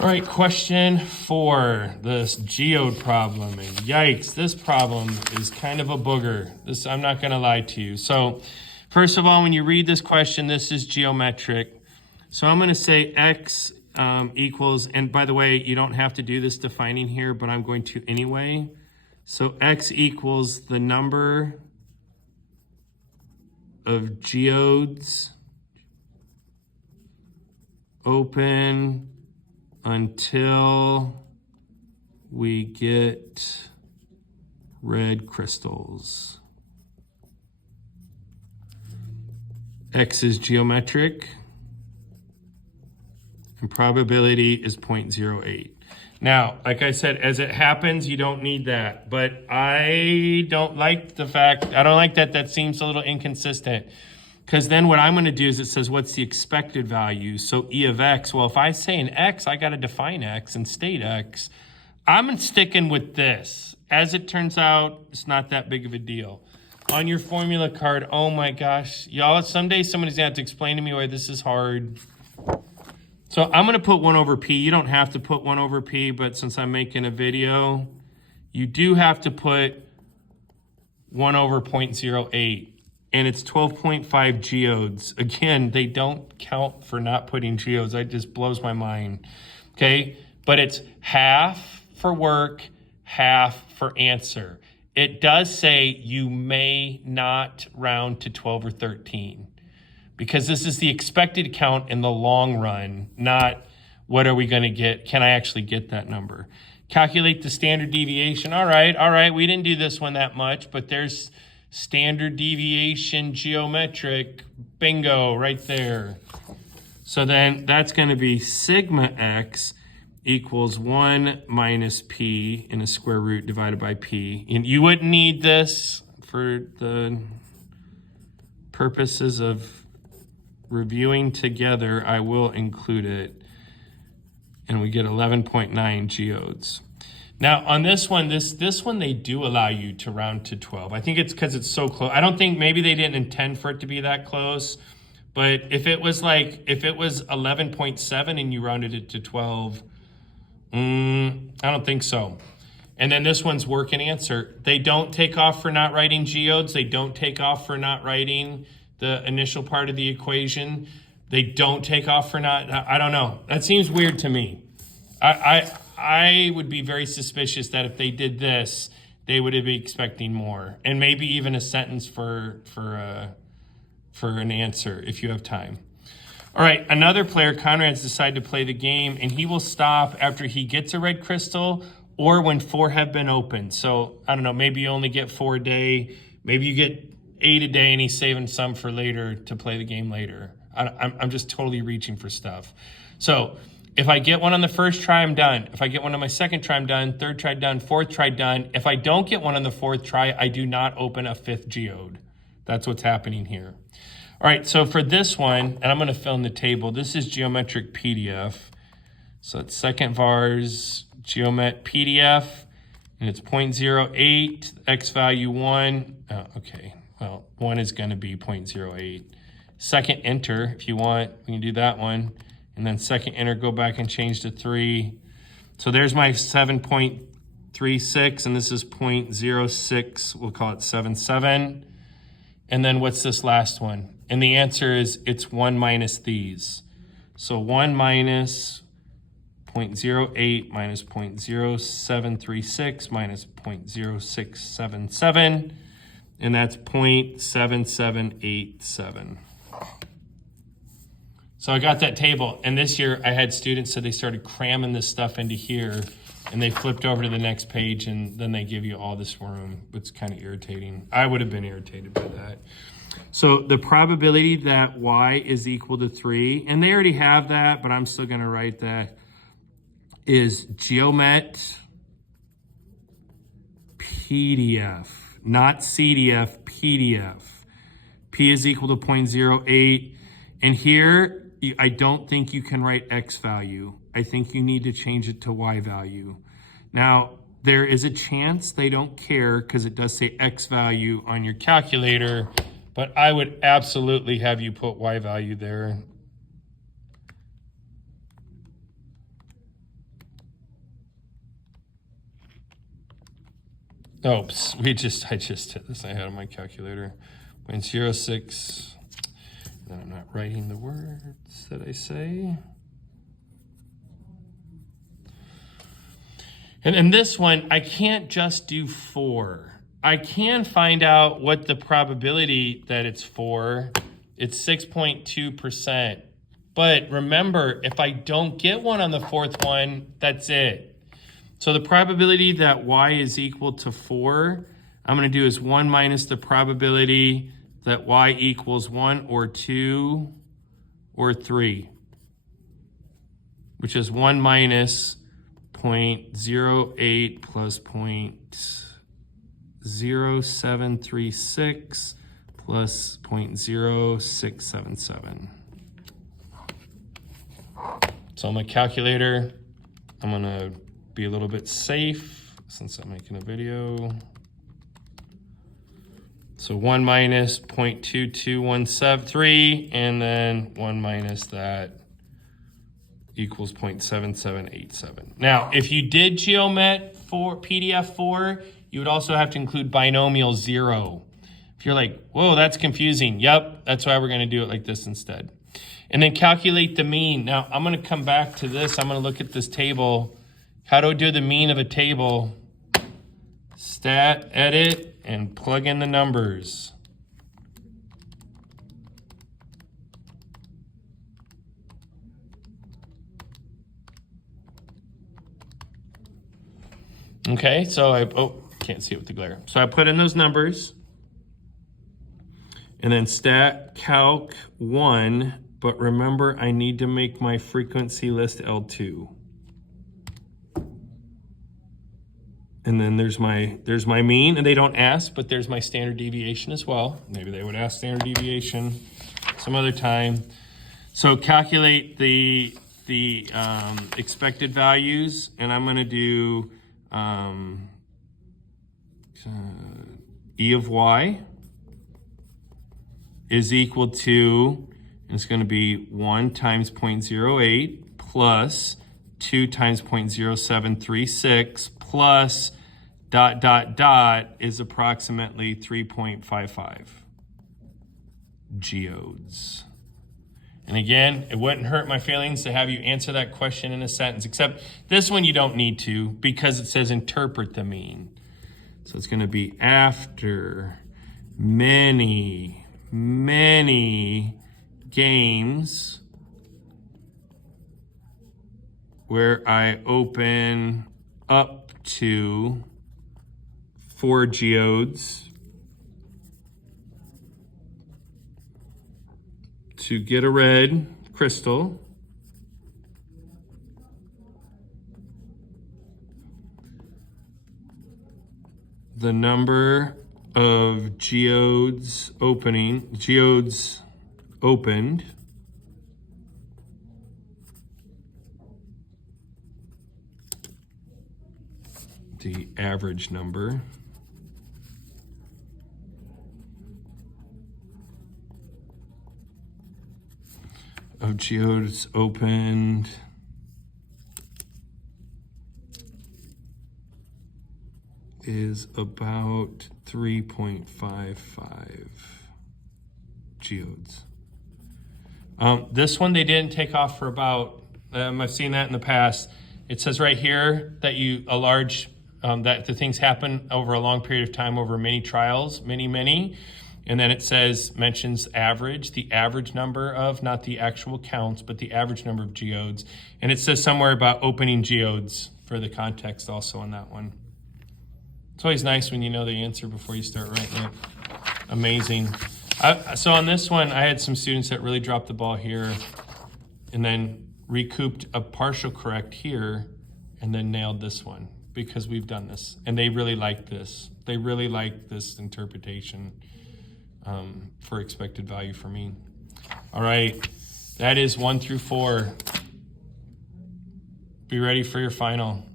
All right, question 4, this geode problem. And yikes, this problem is kind of a booger. This, I'm not gonna lie to you. So first of all, when you read this question, this is geometric. So I'm gonna say x equals, and by the way, you don't have to do this defining here, but I'm going to anyway. So x equals the number of geodes open until we get red crystals. X is geometric, and probability is 0.08. Now, like I said, as it happens, you don't need that. But I don't like that that seems a little inconsistent. Because then what I'm going to do is it says, what's the expected value? So E of X, well, if I say an X, I got to define X and state X. I'm sticking with this. As it turns out, it's not that big of a deal. On your formula card, oh my gosh, y'all, someday somebody's going to have to explain to me why this is hard. So I'm going to put 1 over P. You don't have to put 1 over P, but since I'm making a video, you do have to put 1 over 0.08. And it's 12.5 geodes. Again, they don't count for not putting geodes. That just blows my mind. Okay, but it's half for work, half for answer. It does say you may not round to 12 or 13 because this is the expected count in the long run, not what are we going to get? Can I actually get that number? Calculate the standard deviation. All right. We didn't do this one that much, but there's standard deviation geometric, bingo, right there. So then that's going to be sigma x equals 1 minus p in a square root divided by p. And you wouldn't need this for the purposes of reviewing together. I will include it. And we get 11.9 geodes. Now, on this one, this one, they do allow you to round to 12. I think it's because it's so close. I don't think maybe they didn't intend for it to be that close. But if it was 11.7 and you rounded it to 12, I don't think so. And then this one's work and answer. They don't take off for not writing geodes. They don't take off for not writing the initial part of the equation. They don't take off for not, I don't know. That seems weird to me. I would be very suspicious that if they did this, they would be expecting more, and maybe even a sentence for an answer if you have time. All right, another player, Conrad's decided to play the game, and he will stop after he gets a red crystal or when 4 have been opened. So I don't know, maybe you only get 4 a day, maybe you get 8 a day, and he's saving some for later to play the game later. I'm just totally reaching for stuff. So if I get one on the first try, I'm done. If I get one on my second try, I'm done. Third try, done. Fourth try, done. If I don't get one on the 4th try, I do not open a 5th geode. That's what's happening here. All right, so for this one, and I'm going to fill in the table, this is geometric PDF. So it's second vars, geomet PDF, and it's 0.08, x value 1. Oh, okay, well, 1 is going to be 0.08. Second enter, if you want, we can do that one. And then second enter, go back and change to 3. So there's my 7.36, and this is 0.06. We'll call it 77. And then what's this last one? And the answer is it's 1 minus these. So 1 minus 0.08 minus 0.0736 minus 0.0677. And that's 0.7787. So I got that table, and this year I had students, so they started cramming this stuff into here, and they flipped over to the next page, and then they give you all this room. It's kind of irritating. I would have been irritated by that. So the probability that y is equal to 3, and they already have that, but I'm still going to write that, is geomet PDF, not CDF, PDF. P is equal to 0.08, and here, I don't think you can write X value. I think you need to change it to Y value. Now, there is a chance they don't care because it does say X value on your calculator, but I would absolutely have you put Y value there. Oops, I just did this. I had on my calculator. 0.06. Then I'm not writing the words that I say. And in this one, I can't just do 4. I can find out what the probability that it's 4. It's 6.2%. But remember, if I don't get one on the fourth one, that's it. So the probability that y is equal to 4, I'm going to do is 1 minus the probability that y equals 1 or 2 or 3, which is 1 minus 0.08 plus 0.0736 plus 0.0677. So on my calculator, I'm going to be a little bit safe since I'm making a video. So 1 minus 0.2217, and then 1 minus that equals 0.7787. Now, if you did GeoMet for PDF 4, you would also have to include binomial 0. If you're like, whoa, that's confusing. Yep, that's why we're going to do it like this instead. And then calculate the mean. Now, I'm going to come back to this. I'm going to look at this table. How do I do the mean of a table? Stat, edit, and plug in the numbers. Okay, so can't see it with the glare. So I put in those numbers. And then stat calc 1, but remember I need to make my frequency list L2. And then there's my mean, and they don't ask, but there's my standard deviation as well. Maybe they would ask standard deviation some other time. So calculate the expected values, and I'm gonna do E of y is equal to, and it's gonna be 1 times 0.08 plus 2 times 0.0736 plus ... is approximately 3.55 geodes. And again, it wouldn't hurt my feelings to have you answer that question in a sentence, except this one you don't need to because it says interpret the mean. So it's going to be after many, many games where I open up to 4 geodes to get a red crystal, the number of geodes opened, the average number of geodes opened is about 3.55 geodes. This one they didn't take off for about, I've seen that in the past. It says right here that that the things happen over a long period of time, over many trials, many. And then it mentions average, the average number of, not the actual counts, but the average number of geodes. And it says somewhere about opening geodes for the context also on that one. It's always nice when you know the answer before you start writing it. Amazing. So on this one, I had some students that really dropped the ball here and then recouped a partial correct here and then nailed this one because we've done this. And they really like this. They really like this interpretation for expected value for mean. All right, that is 1 through 4. Be ready for your final.